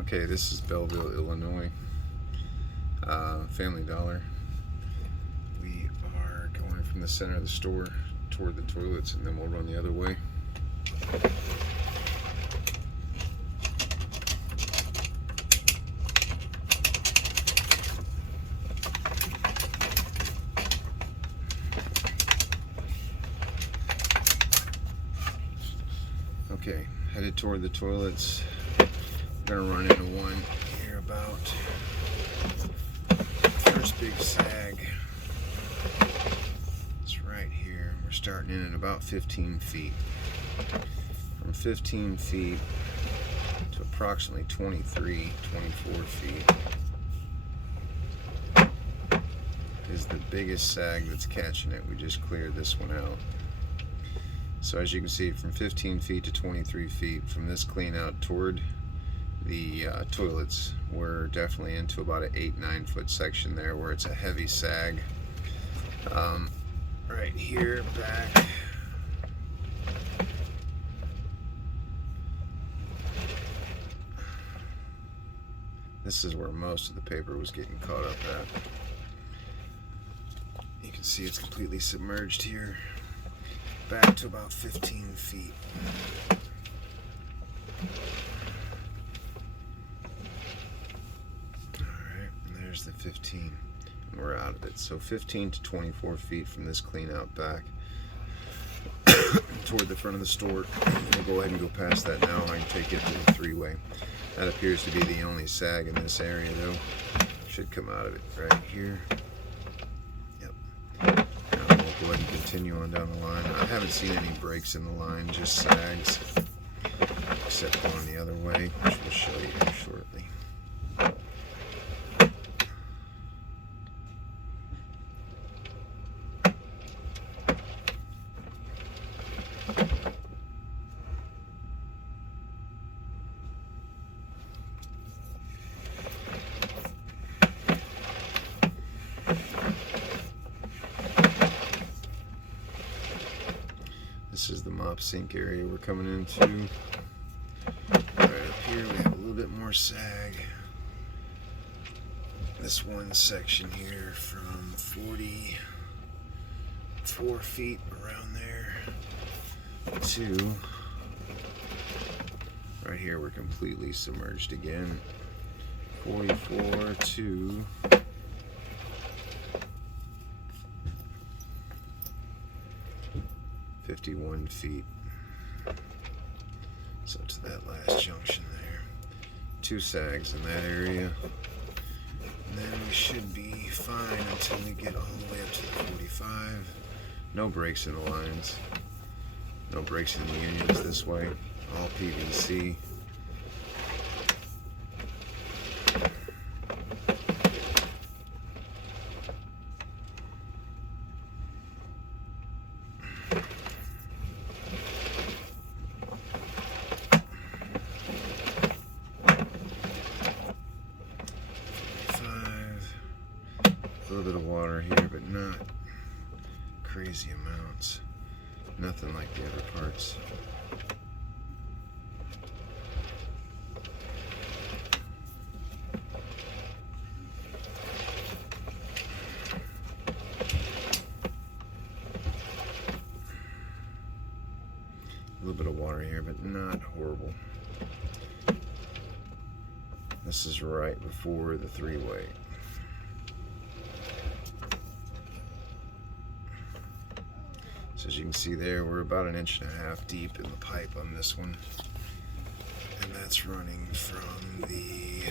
Okay, this is Bellville, Illinois, Family Dollar. We are going from the center of the store toward the toilets, and then we'll run the other way. Okay, headed toward the toilets. We're gonna run into one here about first big sag. It's right here. We're starting in at about 15 feet. From 15 feet to approximately 23, 24 feet is the biggest sag that's catching it. We just cleared this one out. So as you can see, from 15 feet to 23 feet from this clean out toward the toilets, we're definitely into about an 8-9 foot section there where it's a heavy sag. Right here, back. This is where most of the paper was getting caught up at. You can see it's completely submerged here. Back to about 15 feet. Alright, and there's the 15. And we're out of it. So 15 to 24 feet from this clean out back toward the front of the store. We'll go ahead and go past that now. I can take it to the three-way. That appears to be the only sag in this area though. Should come out of it right here. Go ahead and continue on down the line. I haven't seen any breaks in the line, just sags, except going the other way, which we'll show you here shortly. This is the mop sink area we're coming into. Right up here we have a little bit more sag. This one section here from 44 feet around there to right here we're completely submerged again. 44 to 51 feet. So to that last junction there. Two sags in that area. And then we should be fine until we get all the way up to the 45. No breaks in the lines. No breaks in the unions this way. All PVC. A little bit of water here, but not crazy amounts. Nothing like the other parts. A little bit of water here, but not horrible. This is right before the three-way. So as you can see there, we're about 1.5 inches deep in the pipe on this one. And that's running from the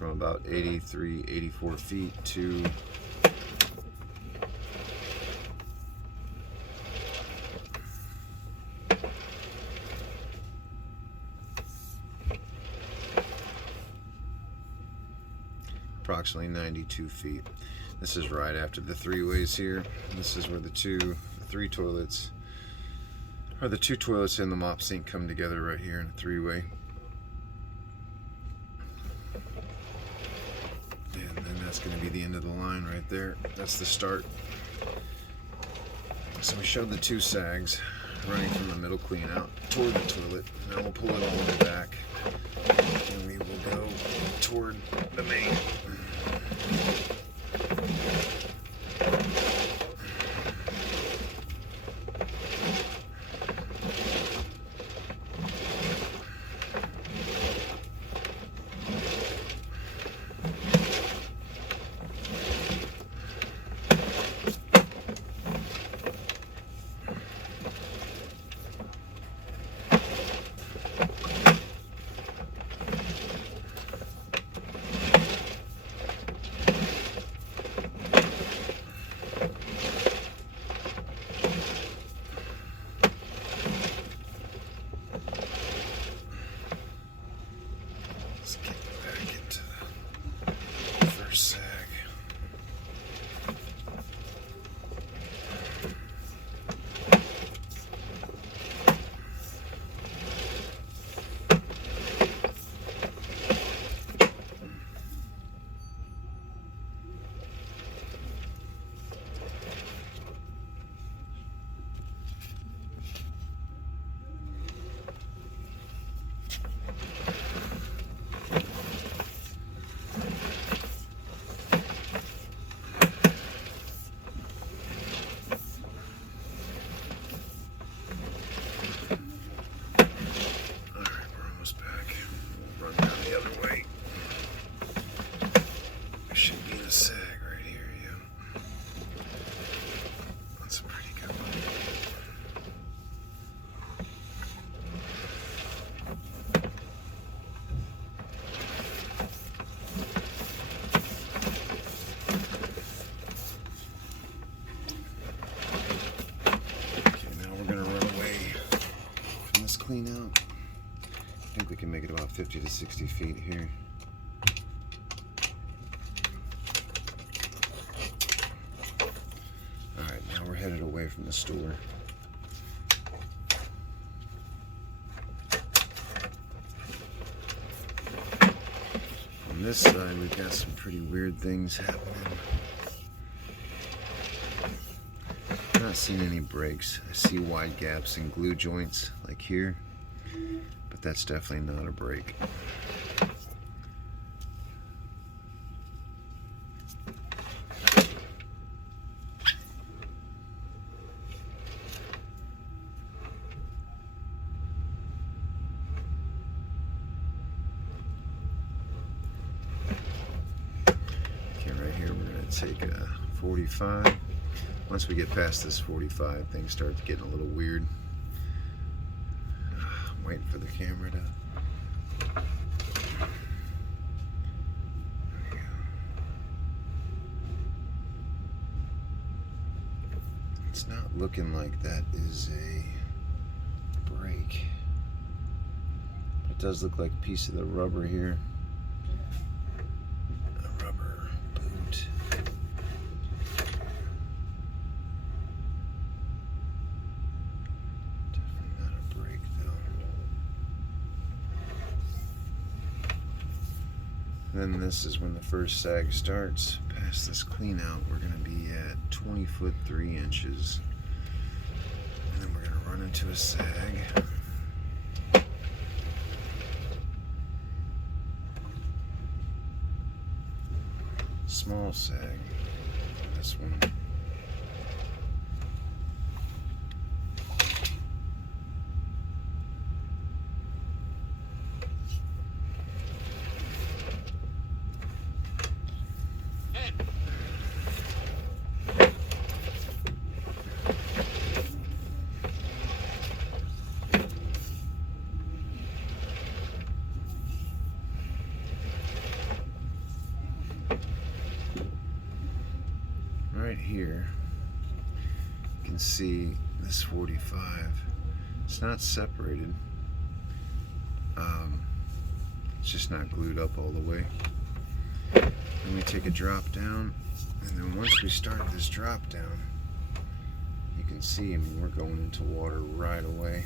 about 83, 84 feet to approximately 92 feet. This is right after the three-ways here. This is where the two toilets and the mop sink come together right here in a three-way. And then that's going to be the end of the line right there. That's the start. So we showed the two sags running from the middle clean out toward the toilet. Now we'll pull it all the way back and we will go toward the main. Let's get back into the first sag. Should be the sag right here, yeah. That's a pretty good one. Okay, now we're gonna run away from this clean out. I think we can make it about 50 to 60 feet here. Now we're headed away from the store. On this side, we've got some pretty weird things happening. I'm not seeing any breaks. I see wide gaps in glue joints, like here, but that's definitely not a break. Take a 45. Once we get past this 45, things start getting a little weird. I'm waiting for the camera to... There we go. It's not looking like that is a break. It does look like a piece of the rubber here. Then this is when the first sag starts. Past this clean out, we're going to be at 20 foot 3 inches. And then we're going to run into a sag. Small sag. This one. Right here, you can see this 45. It's not separated. It's just not glued up all the way. Then we take a drop down, and then once we start this drop down, you can see, I mean, we're going into water right away.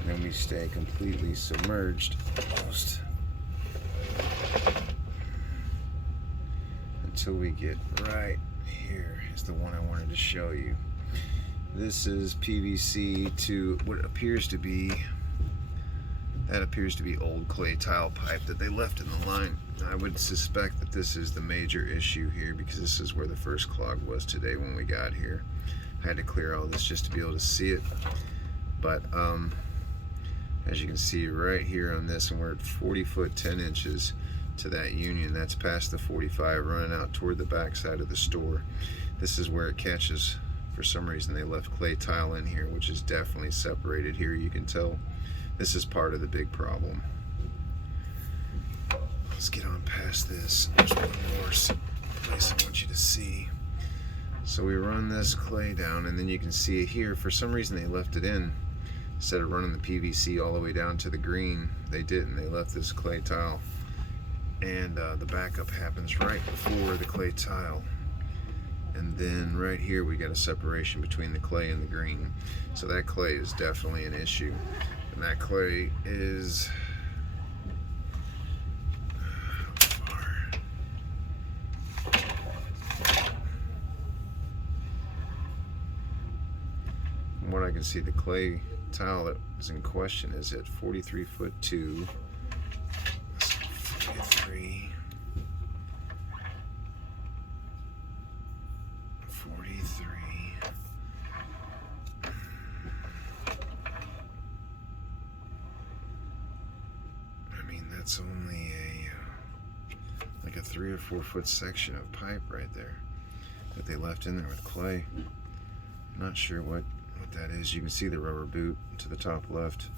And then we stay completely submerged almost until we get right here is the one I wanted to show you. This is PVC to what appears to be, old clay tile pipe that they left in the line. I would suspect that this is the major issue here, because this is where the first clog was today when we got here. I had to clear all this just to be able to see it. But as you can see right here on this, and we're at 40 foot 10 inches to that union. That's past the 45, running out toward the back side of the store. This is where it catches. For some reason they left clay tile in here, which is definitely separated here. You can tell this is part of the big problem. Let's get on past this. There's one more place I want you to see. So we run this clay down, and then you can see it here. For some reason they left it in. Instead of running the PVC all the way down to the green, they didn't. They left this clay tile. And the backup happens right before the clay tile. And then right here we got a separation between the clay and the green. So that clay is definitely an issue. And that clay is from what I can see, the clay tile that was in question is at 43 foot 2, 43, 43. I mean, that's only like a 3 or 4 foot section of pipe right there that they left in there with clay. I'm not sure what that is. You can see the rubber boot to the top left,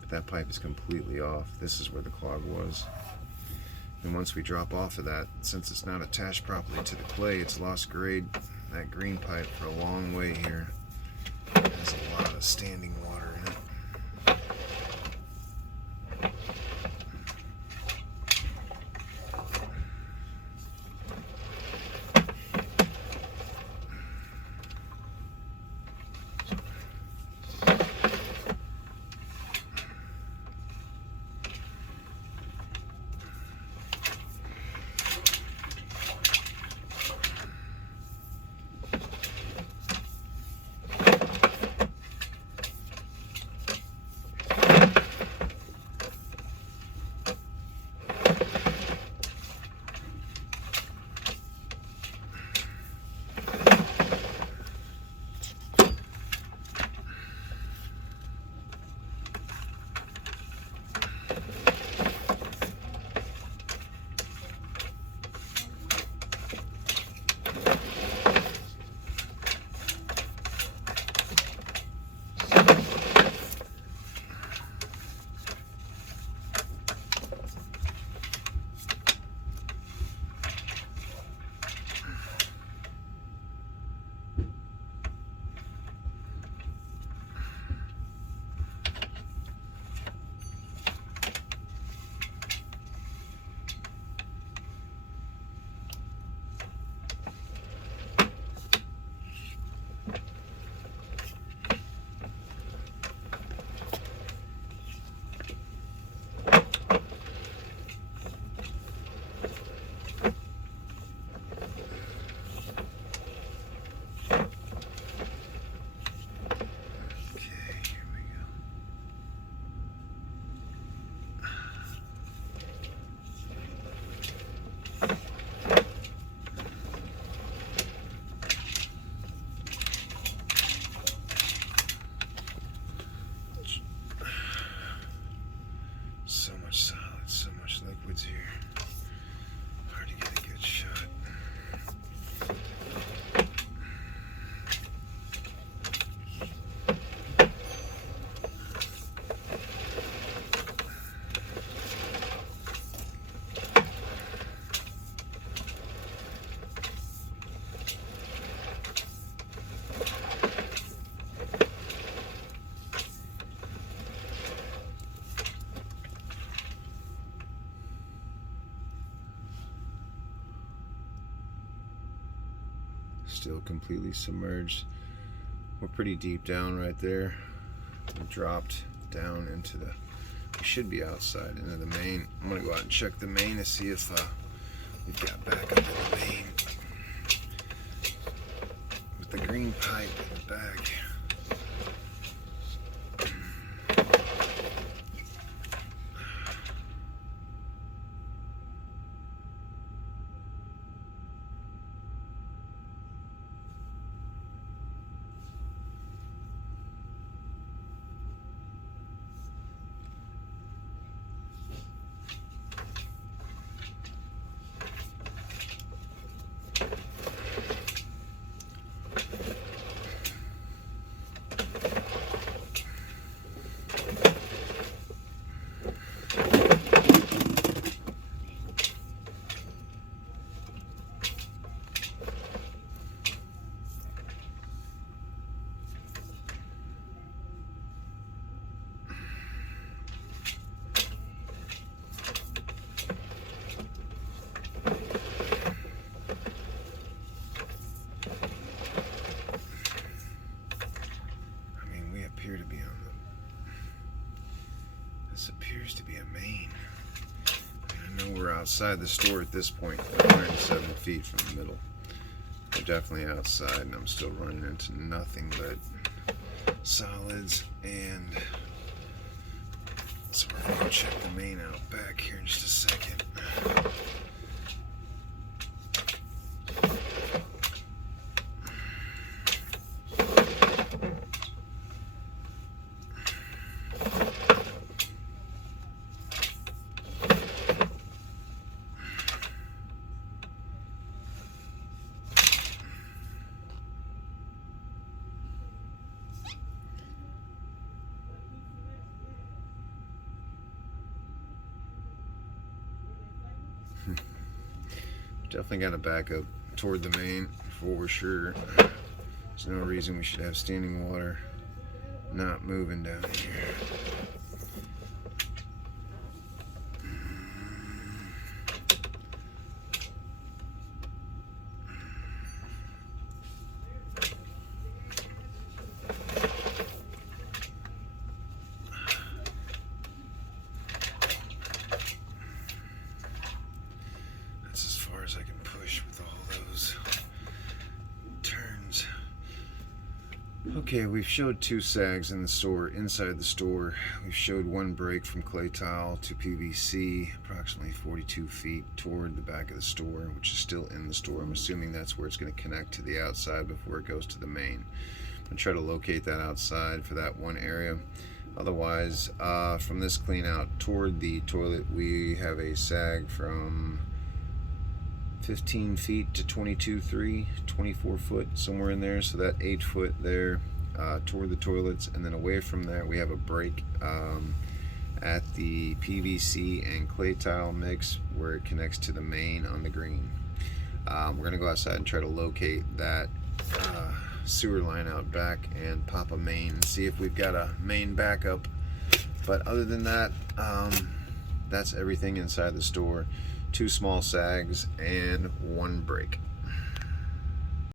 but that pipe is completely off. This is where the clog was. And once we drop off of that, since it's not attached properly to the clay, it's lost grade. That green pipe for a long way here has a lot of standing water in it. So much solid, so much liquids here. Hard to get a good shot. Still completely submerged. We're pretty deep down right there. We dropped down into the, we should be outside into the main. I'm gonna go out and check the main to see if we've got back up to the main with the green pipe in the back. appear to be on the... This appears to be a main. I know we're outside the store at this point, 107 feet from the middle. We're definitely outside, and I'm still running into nothing but solids. And so we're gonna go check the main out back here in just a second. Definitely got to back up toward the main for sure. There's no reason we should have standing water not moving down here. As I can push with all those turns. Okay, we've showed 2 sags in the store, inside the store. We've showed 1 break from clay tile to PVC, approximately 42 feet toward the back of the store, which is still in the store. I'm assuming that's where it's going to connect to the outside before it goes to the main. I'm going to try to locate that outside for that one area. Otherwise, from this clean out toward the toilet, we have a sag from 15 feet to 22.3, 24 foot, somewhere in there. So that 8 foot there toward the toilets, and then away from that we have a break at the PVC and clay tile mix where it connects to the main on the green. We're gonna go outside and try to locate that sewer line out back and pop a main and see if we've got a main backup. But other than that, that's everything inside the store. 2 small sags and 1 break.